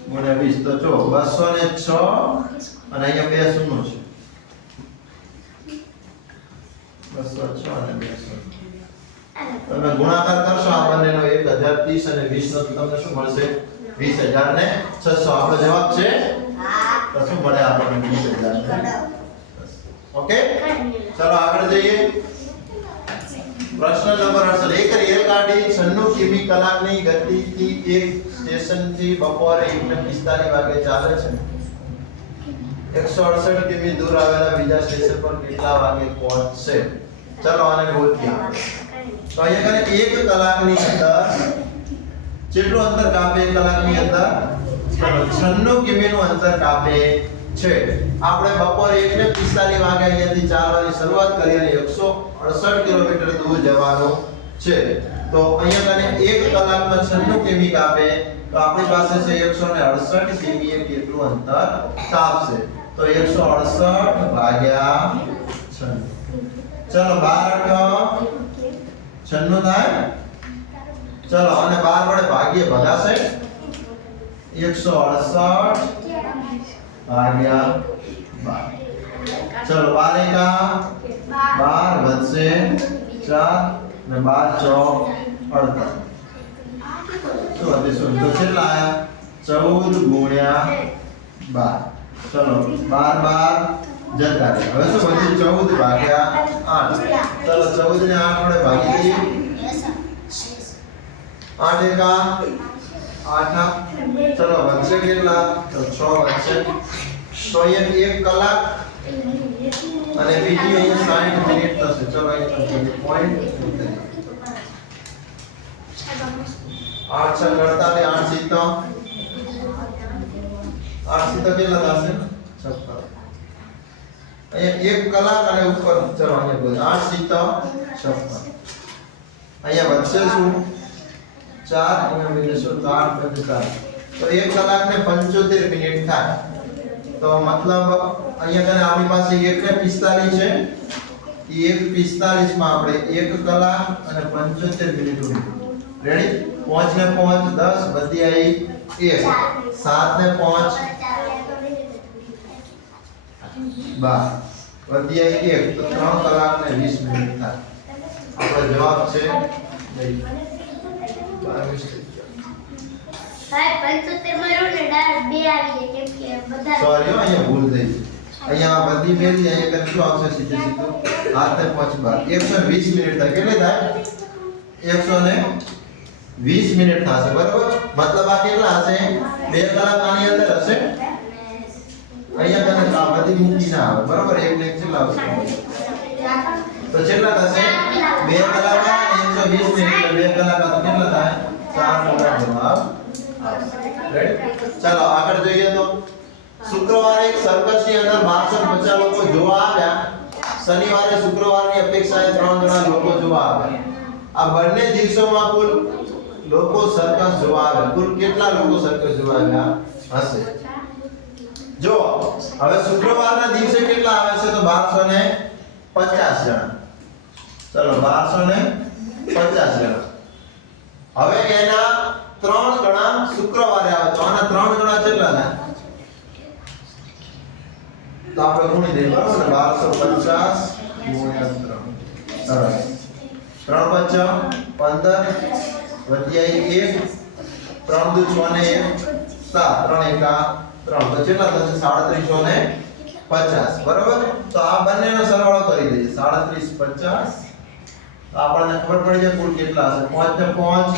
ગુણ્યા 20 તો જો 206 અને અહીંયા બે શૂન્ય છે 206 અને બે શૂન્ય. તમે ગુણાકાર કરશો આ બંનેનો 1030 અને 20 નો તો તમને શું મળશે? 20600. આપણો જવાબ છે તો શું મળે આપણને? 20000. ઓકે, ચાલો આગળ જઈએ. પ્રશ્ન નંબર 68. એક રેલગાડી 96 કિમી કલાકની ગતિથી એક સ્ટેશનથી બપોરે 1:45 વાગે ચાલે છે. 168 કિમી દૂર આવેલા બીજા સ્ટેશન પર કેટલા વાગે પહોંચશે? ચાલો આને ગોતીએ. તો અહીંયા કને 1 કલાકની અંદર કેટલું અંતર કાપે? 1 કલાકની અંદર ચાલો 96 કિમીનું અંતર કાપે છે. આપણે બપોરે 1:45 વાગે અહીંયાથી ચાલવાની શરૂઆત કરી અને 168 કિલોમીટર દૂર જવાનું છે. તો અહીંયા કને 1 કલાકમાં 96 કિમી કાપે તો આપણી પાસે છે 168 કિમી એ કેટલું અંતર કાપશે? તો 168 ભાગ્યા 96. ચલો 12 96 થાય. ચલો અને 12 વડે ભાગ્ય ભગાશે. 168 ભાગ્યા 12. ચલો 12 એકા 12 વધશે 4 અને 12 ચોક 48. શું હતી? શું તો કેટલા આયા? 14 ગુણ્યા 12. ચલો 12 જતા રહે. હવે શું વધ્યું? 14 ભાગ્યા 8. ચલો 14 ને 8 વડે ભાગી દઈએ. 8 એકા 8. ચલો વધશે કેટલા? તો 6 વધશે. તો અહીંયા 1 કલાક અને બીજી અહીંયા 60 મિનિટ થશે. ચલો અહીંયા પોઈન્ટ 8 6 48 8 સીતો 8 સીતો કેટલા થશે? 56. અહીંયા 1 કલાક અને ઉપર ચલો અહીંયા બોલ 8 સીતો 56. અહીંયા વધશે શું? 4 અહીંયા મિનિટ 8 55. તો 1 કલાક ને 75 મિનિટ થાય. તો મતલબ અહીંયા કને આપણી પાસે 1 ને 45 છે. એ 1:45 માં આપણે 1 કલાક અને 75 મિનિટ ઉડી. રેડી? 5 ને 5 10 વધી આવી 1. 7 ને 5 12 વધી આવી 1 તો 3 કલાક ને 20 મિનિટ થાય. આપણો જવાબ છે 22. સાહેબ 75 માં રો ને ડાયરેક્ટ 2 આવી જાય કેમ કે બધા સોરી અહીંયા ભૂલ થઈ છે. અહીંયા બધી મેલી અહીંયા કને શું આવશે? સીધે સીધું 8 ને 5 12 120 મિનિટ થાય. કેટલી થાય? 120 મિનિટ થશે. બરાબર? મતલબ આ કેટલા હશે? 2 કલાક આની અંદર હશે. અહીંયા કને આ બધી મૂકી ના આવે. બરાબર? એક ને એક કેટલા આવશે? તો કેટલા થશે? 2 કલાક અને 120 મિનિટ 2 કલાક તો કેટલા થાય? 4 કલાક જવાબ. રેડી? ચાલો આગળ જોઈએ. તો શુક્રવારે એક સર્કસની અંદર 1250 લોકો જોવા આવ્યા. શનિવારે શુક્રવારની અપેક્ષાએ 3 ગણા લોકો જોવા આવ્યા. આ બંને દિવસોમાં કુલ લોકો સર્કસ જોવા આવ્યા. કુલ કેટલા લોકો સર્કસ જોવા આવ્યા હશે? જો હવે શુક્રવારના દિવસે કેટલા આવે છે? તો 1250 જણા. ચલો 1250 જણા. હવે એના 3 ગણા શુક્રવારે આવે તો આના 3 ગણા કેટલા થાય? તો આપણે ગુણી દઈએ. બરાબર ને? 1250 ગુણ્યા 3. સરસ. 3 5 15 વધી આવી 1 3 દુ 6 ને 1 7 3 એકા 3 તો કેટલા થશે? 3750. બરાબર? તો આ બંનેનો સરવાળો કરી દઈએ. 3750 તો આપણને ખબર પડી જાય કુલ કેટલા હશે. 5 ને 5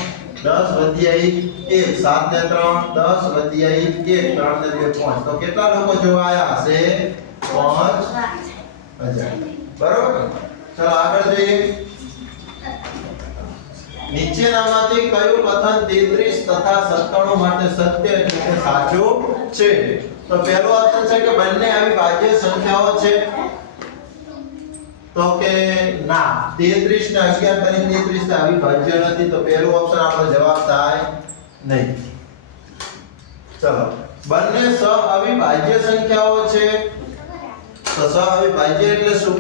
10 વધી આવી 1 7 ને 3 10 વધી આવી 1 3 ને 2 5 તો કેટલા લોકો જોવા આયા હશે? 5000. બરાબર? ચલો આગળ જોઈએ. નીચેનામાંથી કયું કથન 33 તથા 97 માટે સત્ય એટલે સાચું છે? તો પહેલો કથન છે કે બંને અવિભાજ્ય સંખ્યાઓ છે. તો કે ના 33 ને 11 કરીને 33 ને અવિભાજ્ય નથી. તો પહેલું ઓપ્શન આપણો જવાબ થાય નહીં. ચલો બંને સહ અવિભાજ્ય સંખ્યાઓ છે. તો સહઅવિભાજ્ય એટલે શું?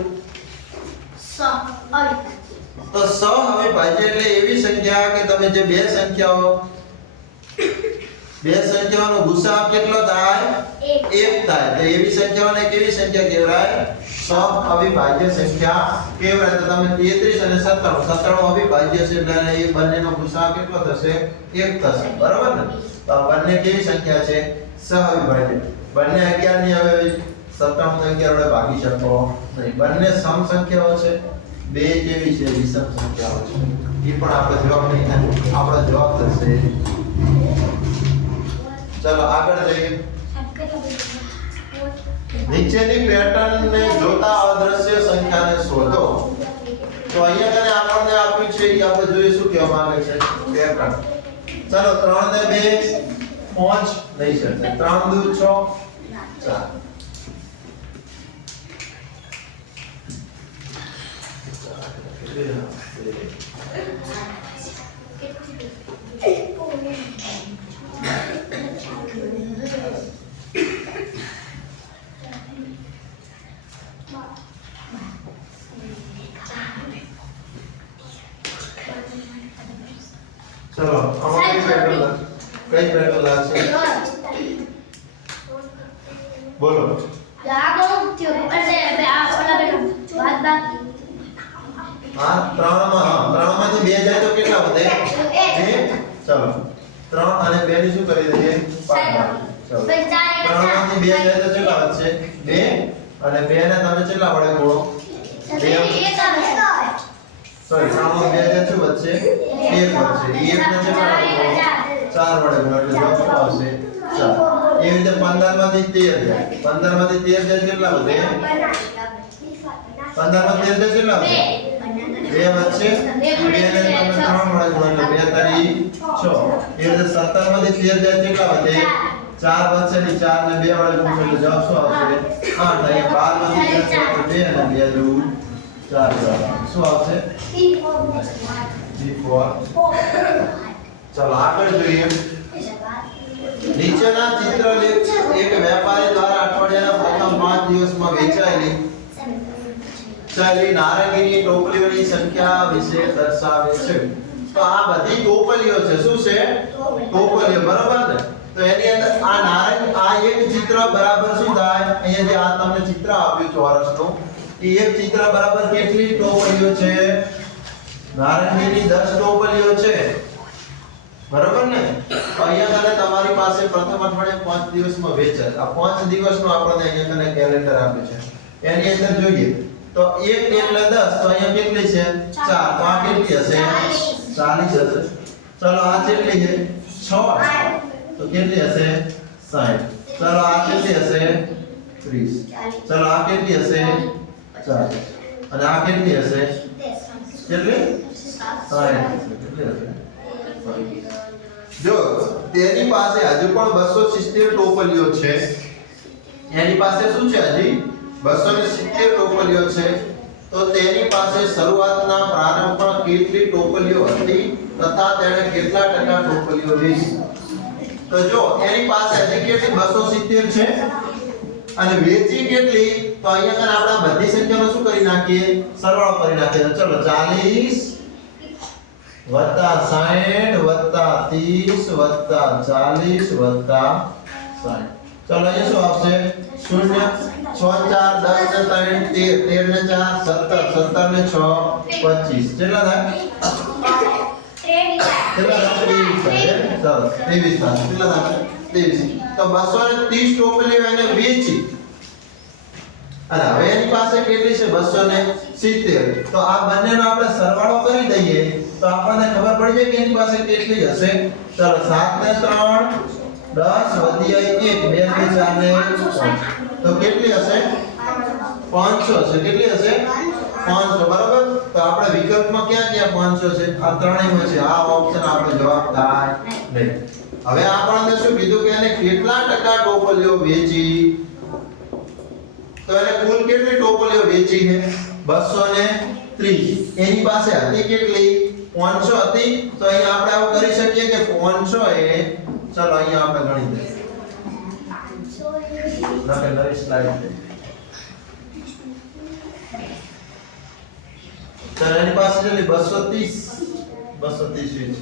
તો સહઅવિભાજ્ય એટલે એવી સંખ્યા કે તમે જે બે સંખ્યાઓનો ગુસાઅ કેટલો થાય? 1 થાય. તો એવી સંખ્યાઓને કેવી સંખ્યા કહેવાય? સહઅવિભાજ્ય સંખ્યા કહેવાય. તો તમે 33 અને 97 અવિભાજ્ય છે એટલે એ બંનેનો ગુસાઅ કેટલો થશે? 1 થશે. બરાબર ને? તો આ બંને કેવી સંખ્યા છે? સહઅવિભાજ્ય. બંને 11 ની હવે 97 ને 11 વડે ભાગી શકો નહીં. બંને સમ સંખ્યાઓ છે. બે કેવી છે? વિષમ સંખ્યાઓ છે. એ પણ આપણો જવાબ નહીં થાય. આપણો જવાબ થશે. ચલો આગળ જઈએ. નીચેની પેટર્નને જોતા અદ્રશ્ય સંખ્યાને શોધો. તો અહીંયા કને આપણને આપ્યું છે એ આપણે જોઈએ શું કહેવા માંગે છે? પેટર્ન. ચલો 3 ને 2 5 નહીં છે. 3 દુ 6 4. ચલો આમાં કઈ પેટર્ન લાગશે? બોલો. હા 3 માંથી 2 જાય તો કેટલા વધે? 2. ચલો 3 અને 2 ની શું કરી દઈએ? ભાગાકાર. ચલો 3 માંથી 2 જાય તો કેટલા વધશે? 2 અને 2 ને તમે કેટલા વડે ગુણો? 2 સોરી 3 માં 2 જાય શું વધશે? 1 વધશે. 1 ને કેટલા વડે ગુણો? 4 વડે ગુણો એટલે જવાબ શું આવશે? 4. એ રીતે 15 માંથી 13 જાય. 15 માંથી 13 જાય કેટલા વધે? 15 માં 13 જાય કેટલા વધે? 2 વધશે. 2 ને તમે 3 વડે ગુણો એટલે 2 તારી 6. એ રીતે 17 માંથી 13 જાય કેટલા વધે? 4 વધશે ને 4 ને 2 વડે ગુણો એટલે જવાબ શું આવશે? 8. અહીંયા 12 માંથી 2 અને 2 દુ 4 જવાબ શું આવશે? C4. ચલો આગળ જોઈએ. નીચેના ચિત્ર લેખ એક વેપારી દ્વારા અઠવાડિયાના પ્રથમ 5 દિવસમાં વેચાયેલી નારંગીની ટોપલીઓની સંખ્યા વિશે દર્શાવે છે. તો આ બધી ટોપલીઓ છે. શું છે? ટોપલીઓ. બરાબર ને? તો એની અંદર આ એક ચિત્ર બરાબર શું થાય? અહીંયા જે આ તમને ચિત્ર આપ્યું ચોરસનું એ એક ચિત્ર બરાબર કેટલી ટોપલીઓ છે? નારંગીની 10 ટોપલીઓ છે. બરાબર ને? તો અહીંયા કને તમારી પાસે પ્રથમ અઠવાડિયે 5 દિવસમાં વેચાય. આ 5 દિવસનું આપણને અહીંયા કને કેલેન્ડર આપ્યું છે. એની અંદર જોઈએ તો 1 એટલે 10 તો અહીંયા કેટલી છે? 4. તો આ કેટલી હશે? 40 હશે. ચલો આ કેટલી છે? 6. તો કેટલી હશે? 60. ચલો આ કેટલી હશે? 30. ચલો આ કેટલી હશે? 40. અને આ કેટલી હશે? કેટલી? 60. કેટલી હશે? જો તેની પાસે હજુ પણ 270 ટોપલીઓ છે. એની પાસે શું છે? હજી 270 ટોપલીઓ છે. તો તેની પાસે શરૂઆતના પ્રારંભમાં કેટલી ટોપલીઓ હતી તથા તેણે કેટલા ટકા ટોપલીઓ વેચી? તો જો એની પાસે હજી કેટલી 270 છે અને વેચી કેટલી? તો અહીંયા કને આપણે બધી સંખ્યાનો શું કરી નાખીએ? સરવાળો કરી નાખીએ. તો ચલો 40 વત્તા 60 વત્તા 30 વત્તા 40 વત્તા 60. ચલો અહીંયા શું આવશે? 0 6 4 10 ને 3 13 ને 4 17 17 ને 6 25. કેટલા થાય? કેટલા થાય? 23 થાય. સરસ 23 થાય. કેટલા થાય? 23. તો 230 ટોપલીઓ એને વેચી અને હવે એની પાસે કેટલી છે? 270. તો આ બંનેનો આપણે સરવાળો કરી દઈએ તો આપણને ખબર પડી જાય કે એની પાસે કેટલી હશે. ચલો 7 ને 3 10 વધી 1 2 ને 4 ને 5. તો કેટલી હશે? 500 હશે. કેટલી હશે? 500. બરાબર? તો આપણે વિકલ્પમાં ક્યાં 500 છે? આ ત્રણેયમાં છે. આ ઓપ્શન આપણો જવાબ થાય નહીં. હવે આપણને શું કીધું કે એને કેટલા ટકા ટોપલીઓ વેચી? તો એને કુલ કેટલી ટોપલીઓ વેચી છે? 230. એની પાસે હતી કેટલી? 500 હતી. તો અહીંયા આપણે આવું કરી શકીએ કે 500 એ ચલો અહીંયા આપણે ગણી દઈએ. નવી સ્લાઇડ ચલો એની પાસે કેટલી 230 વીજ.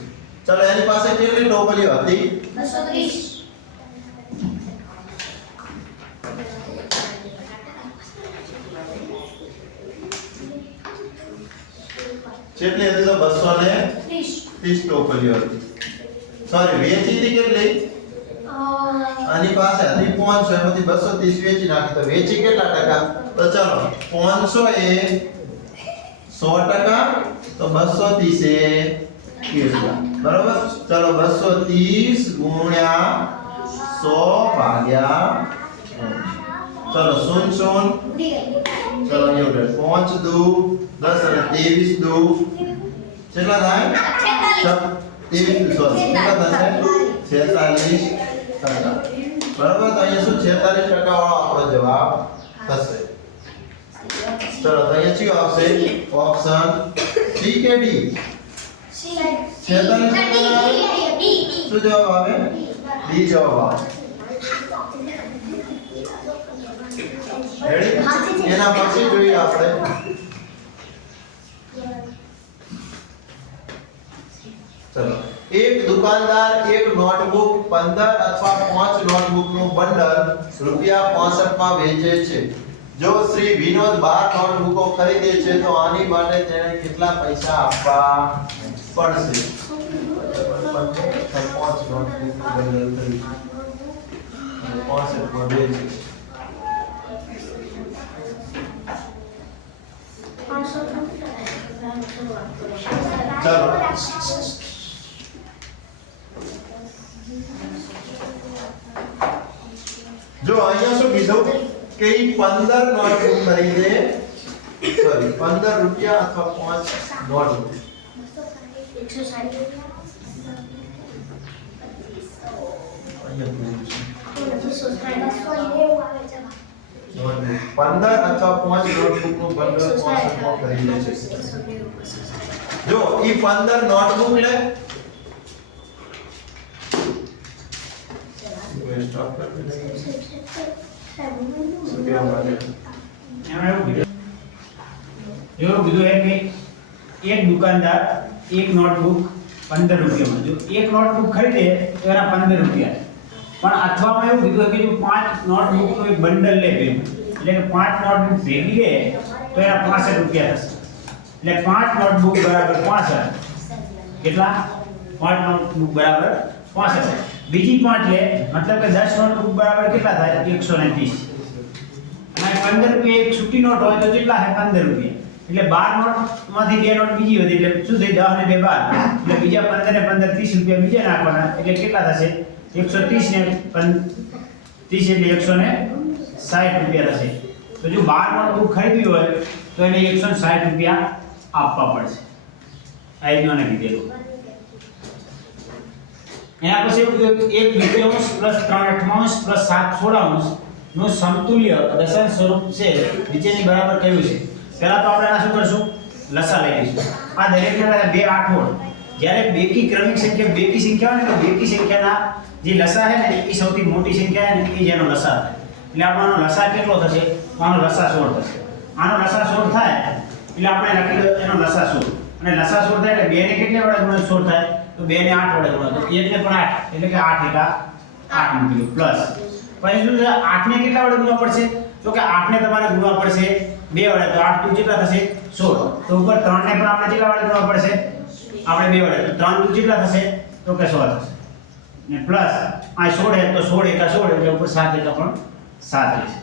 ચલો એની પાસે કેટલી ટોપલીઓ હતી 230. કેટલી હતી તો 230 ટોપલીઓ હતી. સોરી વેચી હતી કેટલી આની પાસે હતી 500 એમાંથી 230 વેચી નાખી તો વેચી કેટલા ટકા તો ચલો 500 એ 100% તો 230 એ કેટલા બરાબર ચલો 230 ગુણ્યા 100 ભાગ્યા ચલો 0 ચલો અહીંયા 5 દુ 10 અને 23 દુ કેટલા થાય 23 સોરી કેટલા થશે 46 ટકા બરાબર તો અહીંયા શું 46% વાળો આપણો જવાબ થશે ચલો તો અહીંયા શું આવશે ઓપ્શન સી કે ડી 46% શું જવાબ આવે ડી જવાબ આવે રેડી એના પછી જોઈએ આપણે ચલો એક દુકાનદાર એક નોટબુક 15 અથવા 5 નોટબુકનું બંડલ ₹65 માં વેચે છે જો શ્રી વિનોદ 12 નોટબુકો ખરીદે છે તો આની માટે તેણે કેટલા પૈસા આપવા પડશે 5 નોટબુક બંડલ ખરીદે 65 માં વેચે ચાલો જો અહીંયા શું કીધું કે ઈ 15 નોટબુક ખરીદે સોરી 15 રૂપિયા અથવા 5 નોટબુક 15 અથવા 5 નોટબુક નું બંડલ 65 માં ખરીદે છે જો ઈ 15 નોટબુક લે સ્ટોપ કર દે એવું કીધું કે એક દુકાનદાર એક નોટબુક 15 રૂપિયામાં જો એક નોટબુક ખરીદે તો એના 15 રૂપિયા પણ અથવામાં એવું કીધું કે જો 5 નોટબુકનું એક બંડલ લે એટલે કે 5 નોટબુક ભેગી લે તો એના 65 રૂપિયા થશે એટલે 5 નોટબુક બરાબર 65 કેટલા 5 નોટબુક બરાબર 65 બીજી 5 લે મતલબ કે 10 નોટબુક બરાબર કેટલા થાય 130 અને 15 રૂપિયા એક છૂટી નોટ હોય તો કેટલા થાય 15 રૂપિયા એટલે 12 નોટમાંથી 2 નોટ બીજી વધી એટલે શું થઈ 10 ને 2 12 એટલે બીજા 15 ને 15 30 રૂપિયા બીજા નાખવાના એટલે કેટલા થશે 130 ને 30 એટલે 160 રૂપિયા થશે તો જો 12 નોટબુક ખરીદવી હોય તો એને 160 રૂપિયા આપવા પડશે આ એનો કીધેલું એના પછી એવું કીધું કે 1 દ્વિતીયાંશ પ્લસ 3 અઠમાંશ પ્લસ 7 સોળાંશ નું સમતુલ્ય દશાંશ સ્વરૂપ છે નીચેની બરાબર કયું છે પહેલા તો આપણે આના શું કરશું લસા લઈ લઈશું આ દરેકના 2 8 જ્યારે બેકી ક્રમિક સંખ્યા બેકી સંખ્યા હોય ને તો બેકી સંખ્યાના જે લસા છે ને એ સૌથી મોટી સંખ્યા છે ને એ જેનો લસા થાય એટલે આપણો લસા કેટલો થશે આનો લસા 16 થશે આનો લસા 16 થાય એટલે આપણે લખી દો એનો લસા 16 અને લસા 16 થાય એટલે 2 ને કેટલા વડે ગુણ્યા 16 થાય તો 2 ને 8 વડે ગુણ્યા તો 1 ને પણ 8 એટલે કે 8 એકા 8 મૂકી દો પ્લસ પછી શું છે 8 ને કેટલા વડે ગુણવા પડશે તો કે 8 ને તમારે ગુણવા પડશે 2 વડે તો 8 દુ કેટલા થશે 16 તો ઉપર 3 ને પણ આપણે કેટલા વડે ગુણવા પડશે આપણે 2 વડે તો 3 દુ કેટલા થશે તો કે 16 થશે ને પ્લસ આ 16 તો 16 એકા 16 એટલે ઉપર 7 એકા પણ 7 રહેશે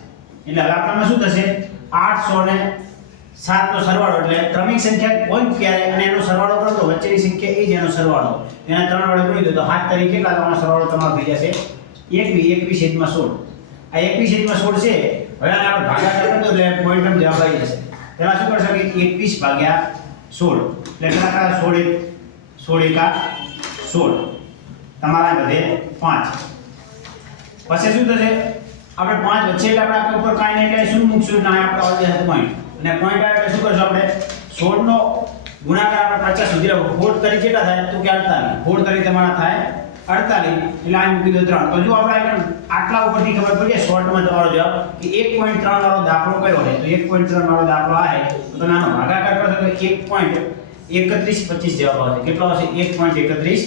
એટલે હવે આપણામાં શું થશે 800 ને 7 નો સરવાળો એટલે ક્રમિક સંખ્યા કોઈ ક્યારે અને એનો સરવાળો કરો તો વચ્ચેની સંખ્યા એ જ એનો સરવાળો એના 3 વડે ગુણી દો તો 7 તરીકે કેટલા તમારો સરવાળો તમારો થઈ જશે 21/16 આ 21/16 છે હવે આને આપણે ભાગાકાર કરી દો એટલે પોઈન્ટ જવાબ આવી જશે પહેલા શું કરશો કે 21/16 એટલે કેટલા 16 એકા 16 તમારા બધે 5 પછી શું થશે આપણે 5 વચ્ચે એટલે આપણે ઉપર કાંઈ નહીં એટલે શું મૂકશું ના આપણે આવી જશે પોઈન્ટ અને પોઈન્ટ આવે એટલે શું કરશું આપણે 16 નો ગુણાકાર આપણે 50 સુધી 4 તરી કેટલા થાય તો કે 48 4 તરી તમારા થાય 48 એટલે આ મૂકી દો 3. તો જો આપણે આટલા ઉપરથી ખબર પડી જાય શોર્ટમાં તમારો જવાબ કે 1.3 વાળો દાખલો કયો છે. તો 1.3 વાળો દાખલો આ છે તો નાનો ભાગાકાર કરો તો 1.3125 જવાબ આવશે. કેટલો આવશે? 1.3125.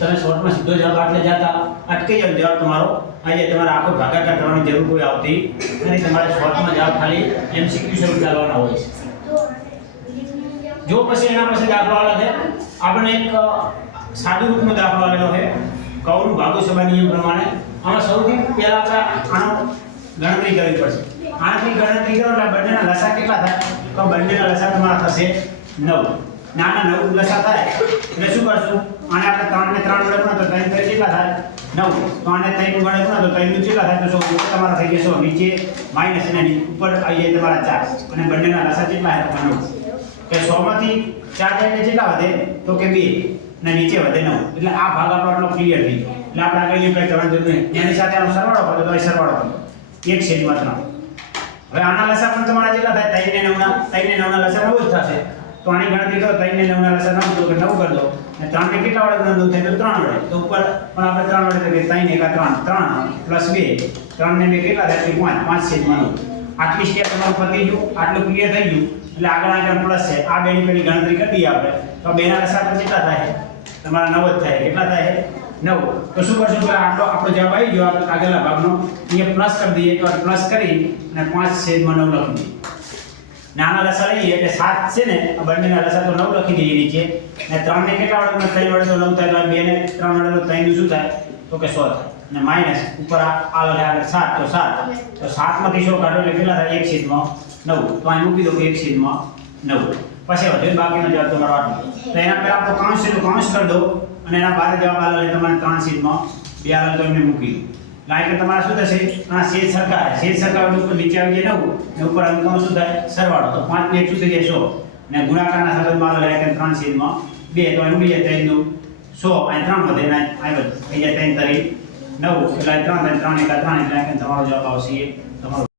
તમે શોર્ટમાં સીધો જવાબ આટલે જતા અટકી જાય જવાબ તમારો આજે તમારે આખો ભાગાકાર કરવાની જરૂર કોઈ આવતી નથી. તમારે શોર્ટમાં જવાબ ખાલી MCQ શરૂ કરવાના હોય છે. જો પછી એના પછી દાખલો આલે છે આપણે એક સાદું રૂપનો દાખલો આલેલો છે કૌરવ ભાગોસભા નિયમ પ્રમાણે. આમાં સૌથી પહેલા આપણે આનો ગણતરી કરવી પડશે. આનાથી ગણતરી કરો એટલે બંનેના લસા કેટલા થાય? તો બંનેના લસા તમારા થશે 9. નાના 9 લસા થાય એટલે શું કરશું? આને આપણે 3 ને 3 વડે ગુણો તો 3 ફેર કેટલા થાય? 9. તો આને 3 વડે ગુણો તો 3 નું કેટલા થાય? તો 100 તમારા થઈ જશે. નીચે માઈનસ અને ઉપર આવી જાય તમારા 4 અને બંનેના લસા કેટલા થાય? 9. કે 100 માંથી 4 જાય એટલે કેટલા વધે? તો કે 2 ને નીચે વધે 9. એટલે આ ભાગ આપણો ક્લિયર થઈ ગયો. એટલે આપણે આગળ કઈ કરવાની જરૂર નહીં. એની સાથે આનો સરવાળો કરો તો એ સરવાળો કરો 1/3. હવે આના લસા પણ તમારા કેટલા થાય? 3 ને 9 ના લસા 9 જ થશે. તો આની ગણતરી કરો 3 ને 9 ના લસા 9 તો કે 9 કરી દો અને 3 ને કેટલા વડે ગુણો થાય? તો 3 વડે. તો ઉપર પણ આપણે 3 વડે તો 3 1 3 3 + 2 3 ને 2 કેટલા થાય? 5 આટલી સ્ટેપ તમારું પતી ગયું. આટલું ક્લિયર થઈ ગયું એટલે આગળ પ્લસ છે. આ બેની પેલી ગણતરી કરી દઈએ આપણે તો બેના લસા પણ કેટલા થાય? તમારા 9 જ થાય. કેટલા થાય? 9. તો શું કરશું? તો આપણો જવાબ આવી ગયો આગળના ભાગનો. અહીંયા પ્લસ કરી દઈએ તો પ્લસ કરી અને 5/9 લખી દઈએ. નાના લસા લઈએ એટલે 7 છે ને આ બંનેના લસા તો 9 લખી દઈએ નીચે અને 3 ને કેટલા વડે? 3 વડે તો 9 થાય. 2 ને 3 વડે તો 3 નું શું થાય? તો કે 100 થાય. અને માઈનસ ઉપર આ લખે આગળ 7 તો 7 તો 7 માંથી 100 કાઢો એટલે કેટલા થાય? 1/9. તો અહીં મૂકી દો 1/9. પછી વધુ બાકીનો જવાબ તમારો આટલો. તો એના પહેલા આપણો કાઉન્સ છે તો કાઉન્સ કરી દો અને એના બાદ જવાબ આલે એટલે તમારે 3/2 આલે તો એમને મૂકી દો. લાઈક તમારા શું થશે? આ છેદ સરખા ઉપર નીચે આવી જાય 9 ને ઉપર અંકનો શું થાય? સરવાળો. તો 5 ને 1 શું થઈ જાય? 100 ને ગુણાકારના સંબંધમાં આલે એટલે 3/2 તો અહીં ઉડી જાય 3 નું 100 અહીં 3 વધે ને અહીં વધે થઈ જાય 3 તરી 9 એટલે 3 3 1 3 એટલે તમારો જવાબ આવશે તમારો